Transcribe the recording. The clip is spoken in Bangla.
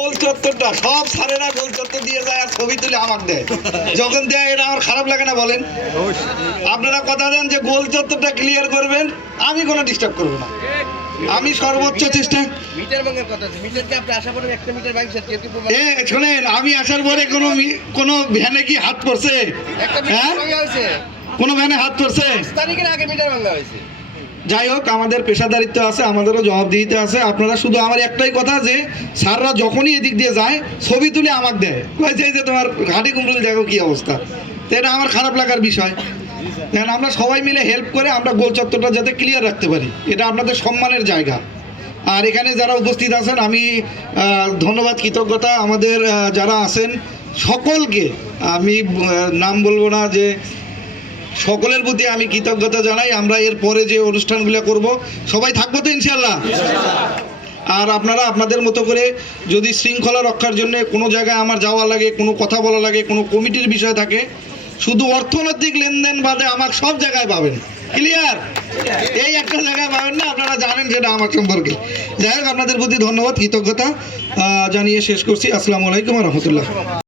গোল চত্বরটা সব সারেরা গোল চত্বর দিয়ে যায় আর ছবি তুলে আমাকে দেয়। যখন দেয় এটা আমার খারাপ লাগে না বলেন। আপনারা কথা দেন যে গোল চত্বরটা ক্লিয়ার করবেন আমি কোনো ডিস্টার্ব করব না। আমি সর্বোচ্চ চেষ্টা মিটার ভাঙার কথা আছে। মিটার কি আপনি আশা করেন একটা মিটার ভাঙছে? কেউ কি এ শোনেন আমি আসার পরে কোনো কোনো ভ্যানে কি হাত পড়ছে? একটা হ্যাঁ? মিটার ভাঙা হয়েছে। কোনো ভ্যানে হাত পড়ছে? তারিখের আগে মিটার ভাঙা হয়েছে। যাই হোক, আমাদের পেশাদারিত্ব আছে, আমাদেরও জবাবদিহিতে আছে। আপনারা শুধু আমার একটাই কথা যে, স্যাররা যখনই এদিক দিয়ে যায়, ছবি তুলে আমাকে দেয়। কয়েছে যে তোমার ঘাটি কুমরুল দেখো কি অবস্থা। তো এটা আমার খারাপ লাগার বিষয়। দেখেন আমরা সবাই মিলে হেল্প করে আমরা গোল চত্বরটা যাতে ক্লিয়ার রাখতে পারি। এটা আপনাদের সম্মানের জায়গা। আর এখানে যারা উপস্থিত আছেন, আমি ধন্যবাদ, কৃতজ্ঞতা। আমাদের যারা আছেন, সকলকে আমি নাম বলব না যে সকলের প্রতি আমি কৃতজ্ঞতা জানাই। আমরা এর পরে যে অনুষ্ঠানগুলো করব, সবাই থাকব তো ইনশাল্লাহ আর আপনারা আপনাদের মতো করে যদি শৃঙ্খলা রক্ষার জন্য কোনো জায়গায় আমার যাওয়া লাগে, কোনো কথা বলা লাগে, কোনো কমিটির বিষয় থাকে, শুধু অর্থনৈতিক লেনদেন বাদে আমার সব জায়গায় পাবেন। ক্লিয়ার এই একটা জায়গায় পাবেন না, আপনারা জানেন সেটা আমার সম্পর্কে। যাই হোক, আপনাদের প্রতি ধন্যবাদ, কৃতজ্ঞতা জানিয়ে শেষ করছি। আসসালামু আলাইকুম রহমতুল্লাহ।